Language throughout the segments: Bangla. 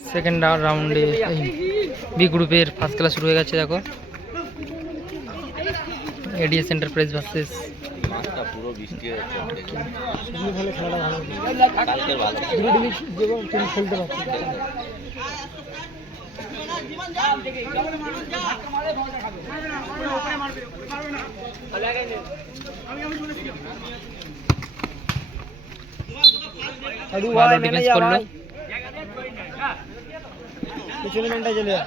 সেকেন্ড রাউন্ডে বি গ্রুপের ফার্স্ট খেলা শুরু হয়ে গেছে, দেখো। এডিএস এন্টারপ্রাইজ ভার্সেস মাঠটা পুরো ভালো দুটো টিমই যে ডিফেন্স যা করল ভাই। পিছনে ম্যানটা চলে যা।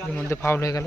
এর মধ্যে ফাউল হয়ে গেল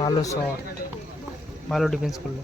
ভালো শট ভালো ডিফেন্স করল।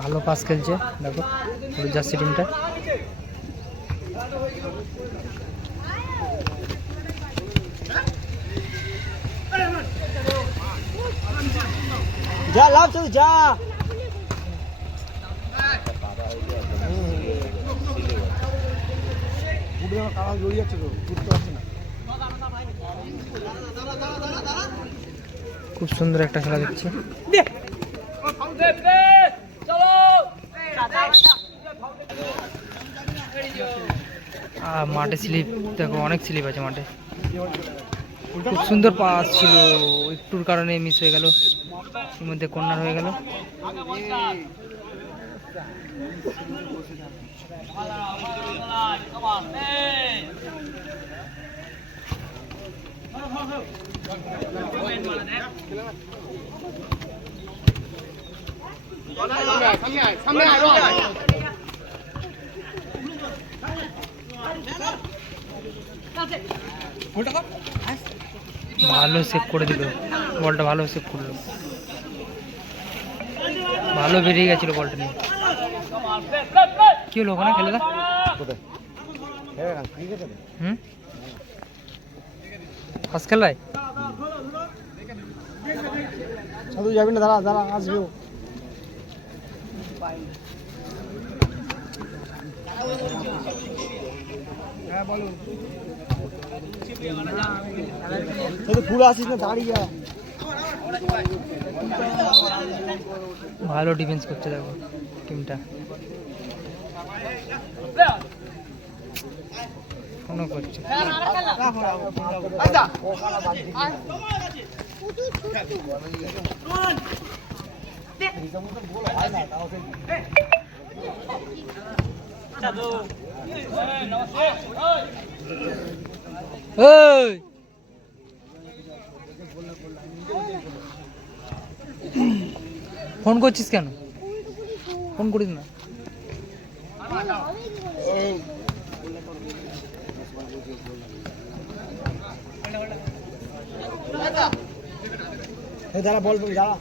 ভালো পাস খেলছে দেখো জার্সি টিমটা যা লাভ শুধু যা খুব সুন্দর একটা খেলা দেখছি। মাঠে স্লিপ, দেখো অনেক স্লিপ আছে মাঠে। খুব সুন্দর পাস ছিল, একটুর কারণে মিস হয়ে গেল। এর মধ্যে কন্যার হয়ে গেল। ভালো সেভ করে দিল। বলটা ভালো সেভ করল। ভালো বেরিয়ে গেছিল বলটা নিয়ে। কি হলো ওখানে খেলে হুম? ফার্স্ট খেলায়? সাধু যাবি না দাঁড়া দাঁড়া আসবে পুরো আসিস না দাঁড়িয়ে যা ভালো ডিফেন্স করছে দেখো টিমটা ফোনও ফোন করছিস কেন? ফোন করিস না? দাঁড়া বল দাঁড়া।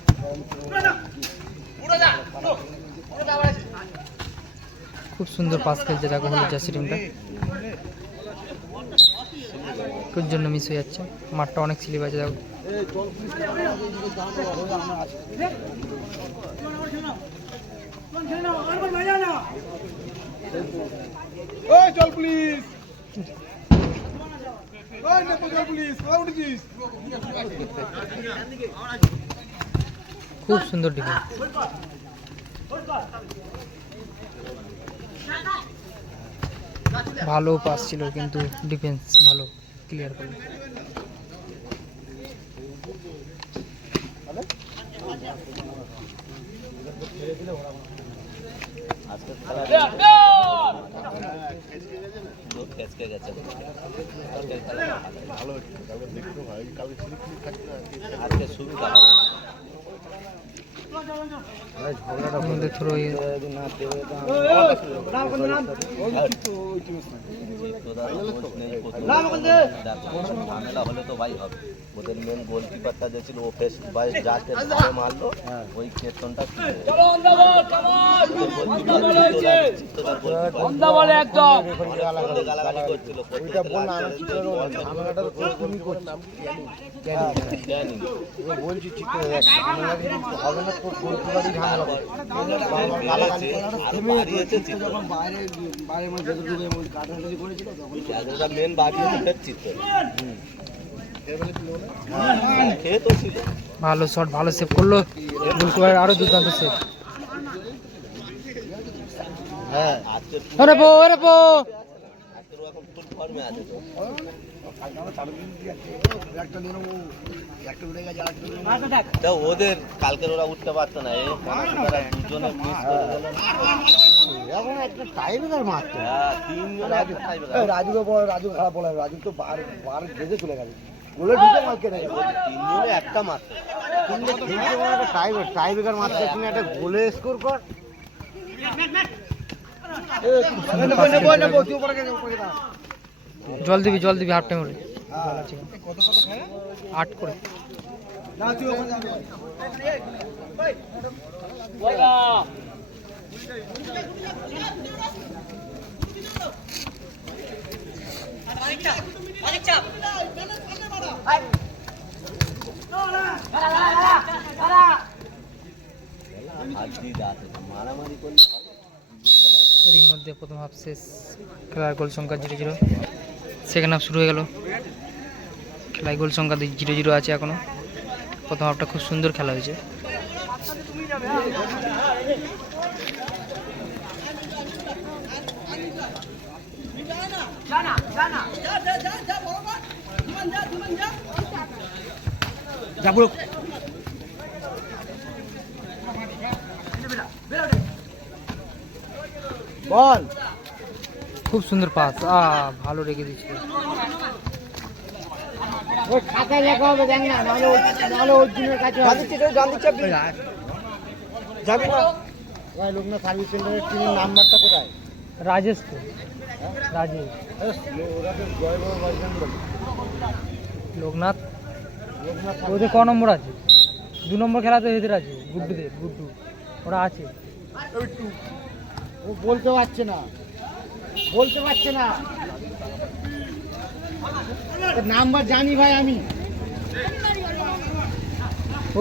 খুব সুন্দর পাস খেলছে দেখো হলো জার্সি টিমটা। তোর জন্য মিস হয়ে যাচ্ছে। মাঠটা অনেক স্লিপ আছে দেখো। ওই চল প্লিজ ওই নেপো চল প্লিজ কোথায় উঠেছিস খুব সুন্দর ডিফেন্স ভালো পাস ছিল কিন্তু ডিফেন্স ভালো ক্লিয়ার করল। আজকে খেলা গেছে। আজকে শুরু করা ওর মধ্যে থ্রো ঝামেলা হলে তো ভাই হবে ওদের মেন গোলকিপারটা যে ছিল ও ফেস বাই যাকে ধারে মারলো ওই কেতনটা চলো অন্ধা বল কামান অন্ধা বলে একদম গালাগালি করছিল ওইটা বল না ঝামেলাটা তো তুমি করছিস জ্ঞানী বলছি ঠিক করে দেখ ঝামেলা কিন্তু হবে না মানে চিত্র ছিল ভালো শট ভালো সেভ করল। গোলকিপার আরও দুর্দান্ত সেভ হ্যাঁ। আজকে আরে বো আরে বো আজকে ও এখন ফুল ফর্মে আছে তো তা ওদের কালকের ওরা উঠতে পারতো না এই মানসিকরা দুজনে মিস করে গেল। এখন একটা টাইমের মারতো হ্যাঁ তিনজনে বল রাজু খারাপ বলে রাজু তো বার বার বেজে চলে গেছে। গোলে ঢুকে তিনজনে একটা মারতো কিন্তু খেলতে কোনো একটা টাইম টাই ব্রেকার মারতে তুমি একটা গোলে স্কোর কর। জল দিবি জল দিবি, হাফ টাইম ওরে আট করে। এরই মধ্যে প্রথম হাফ শেষ। খেলার গোল সংখ্যা জিরো জিরো। সেকেন্ড হাফ শুরু হয়ে গেল। খেলায় গোল সংখ্যা জিরো জিরো আছে এখনও। প্রথম হাফটা খুব সুন্দর খেলা হয়েছে। বল। খুব সুন্দর পাস। আ ভালো রেখে দিচ্ছে রাজেশ তো। রাজেশ। বয়ফ্রেন্ড বলে। লোকনাথ? লোকনাথ ওদের ক নম্বর আছে? দু নম্বর খেলা তো এদের আছে গুড্ডুদের গুড্ডু। ওরা আছে। ও বলতে পারছে না। বলতে পারছে না। নাম্বার জানি ভাই আমি।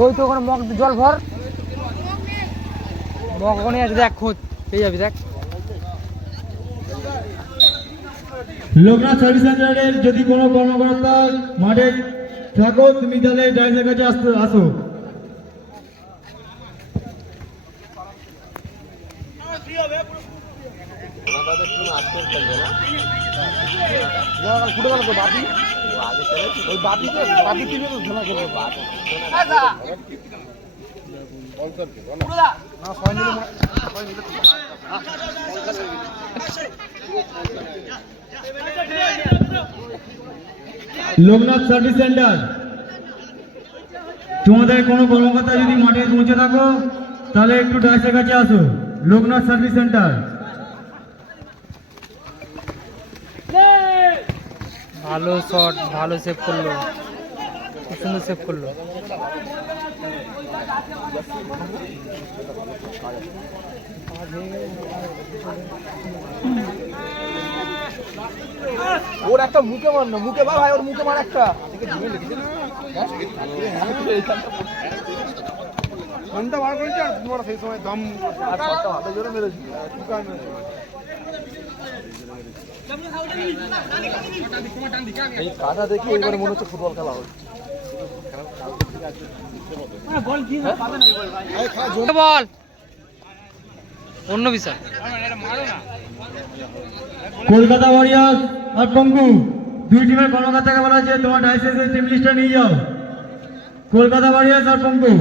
ওই তো ওখানে মগ জল ভর। মগ ওখানে আছে, দেখ খোঁজ। পেয়ে যাবি, দেখ। লোকনাথ সার্ভিস সেন্টারের যদি কোনো কর্মকর্তা মাঠে থাকো, তুমি তাহলে ড্রাইভারের কাছে আসতে আসো ওনাদের টিম আজকে খেলবে না লোকনাথ সার্ভিস সেন্টার। তোমাদের কোনো কর্মকর্তা যদি মাঠে পৌঁছে থাকো, তাহলে একটু ড্রাইভারের কাছে আসো। Loknath service centre. ভালো শট ভালো সেভ করল। খুব সুন্দর সেভ করল। ওর একটা মুখে মার না মুখে মার ভাই ওর মুখে মার একটা। ফোনটা বার করেছি আর তোমার সেই সময় দম আর শটটা হাতে জোরে মেরেছি মেরেছি। এই কাটা দেখি এবার মনে হচ্ছে ফুটবল খেলা হচ্ছে বল। অন্য বিষয়। কলকাতা ওয়ারিয়ার্স আর পঙ্গু দুই টিমের কর্মকর্তাকে বলা হয়েছে তোমার ডাইসেসের টিম লিস্টটা নিয়ে যাও। কলকাতা ওয়ারিয়ার্স আর পঙ্গু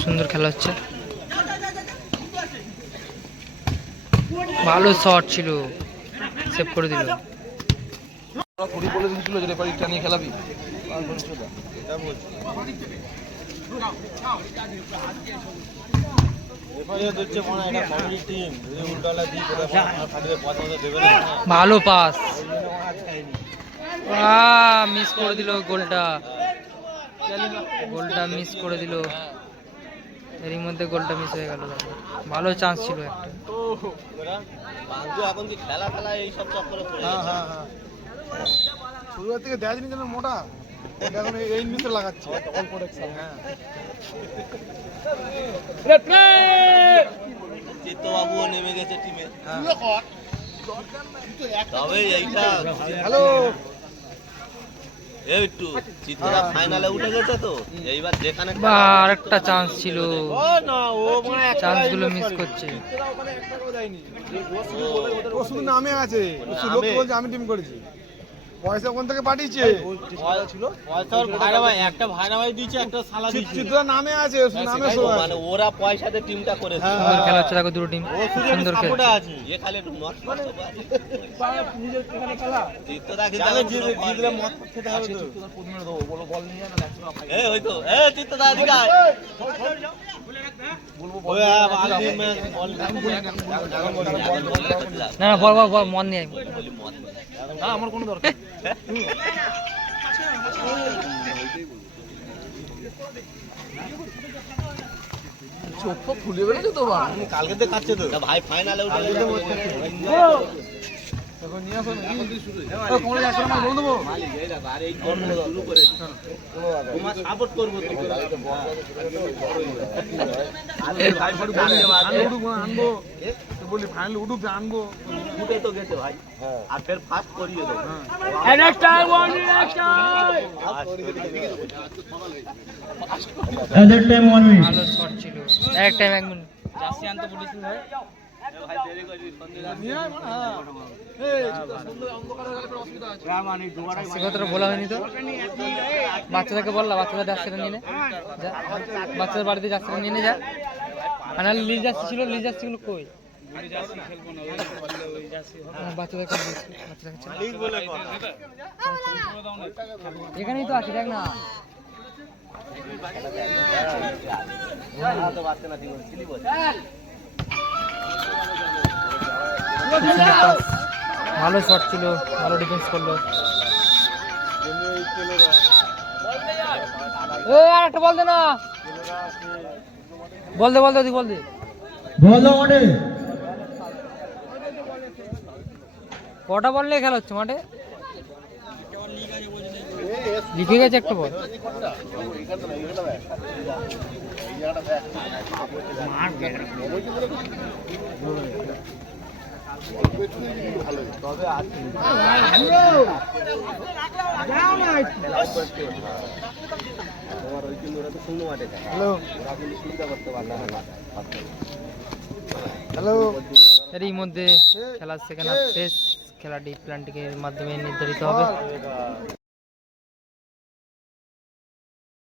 সুন্দর খেলা হচ্ছে। ভালো শট ছিল। সেভ করে দিল। কুড়ি বলে দিয়েছিল যে রেফারিটা নিয়ে খেলাবি। ভালো পাস মিস করে দিল গোলটা। গোলটা মিস করে দিল। এরই মধ্যে গোলটা মিস হয়ে গেল। ভালো চান্স ছিল একটা। এখন কি খেলা খেলা এইসব চক্করে পড়ে হ্যাঁ হ্যাঁ হ্যাঁ। শুরুর থেকে দেয়া জিনিস যেন মোটা। এখন এই- এই নিচে লাগাচ্ছে। অল্প হ্যাঁ। চিত্তবাবুও নেমে গেছে টিমে তবে এইটা হ্যালো। একটু চিত্তরা ফাইনালে উঠে গেছে তো। এইবার যেখানে বা আরেকটা চান্স ছিল। ও না ও মানে একটা চান্সগুলো মিস করছে। ও শুধু নামে আছে। লোক বলছে আমি টিম করেছি। পয়সা ওখান থেকে পাঠিয়েছে চিত- চিত্রা নামে আছে ও শুধু নামে আছে মানে ওরা পয়সাতে টিমটা করেছে হ্যাঁ, সুন্দর খেলা হচ্ছে দেখো দুটো টিম সুন্দর এ খালি একটু কিন্তু এখন পুরো মদ খেতে হবে তো এই ওই তো এ ওই বল না না বল বল বল মন নিয়ে। বলি মদ আমার কোনো দরকার চোখ ফুলে তো বা কালকে তো খাচ্ছে তো ভাই ফাইনালে উঠে না না, আনব বলি ফাইনাল উঠুক আনব। উঠে তো গেছে ভাই। আর ফের ফাস্ট করিয়ে দেবো। মিনিট ভালো শট ছিল। এক টাইম এক মিনিট নিয়ে আয় মানে, হ্যাঁ। এই, সুন্দর অন্ধকার হয়ে গেলে পরে অসুবিধা আছে। সে কথাটা বলা হয়নি তো? বাচ্চাদেরকে বললা বাচ্চাদের যাচ্ছেটা নিয়ে নে। বাচ্চাদের বাড়িতে যাচ্ছেটা নিয়ে যা। আর লিজ যাচ্ছি ছিল লিজ যাচ্ছিগুলো কই? হ্যাঁ। এখানেই তো আছে দেখ না। ভালো শট ছিল ভালো ডিফেন্স করল। একটা বল দে না। বল দে বল দে ওদিকে বল দে। বল দাও মাঠে কটা বল নিয়ে খেলা হচ্ছে মাঠে? লিখে গেছে একটা বল। হ্যালো। এরই মধ্যে খেলার সেকেন্ড হাফ শেষ। খেলাটি প্ল্যান্টিকের মাধ্যমে নির্ধারিত হবে।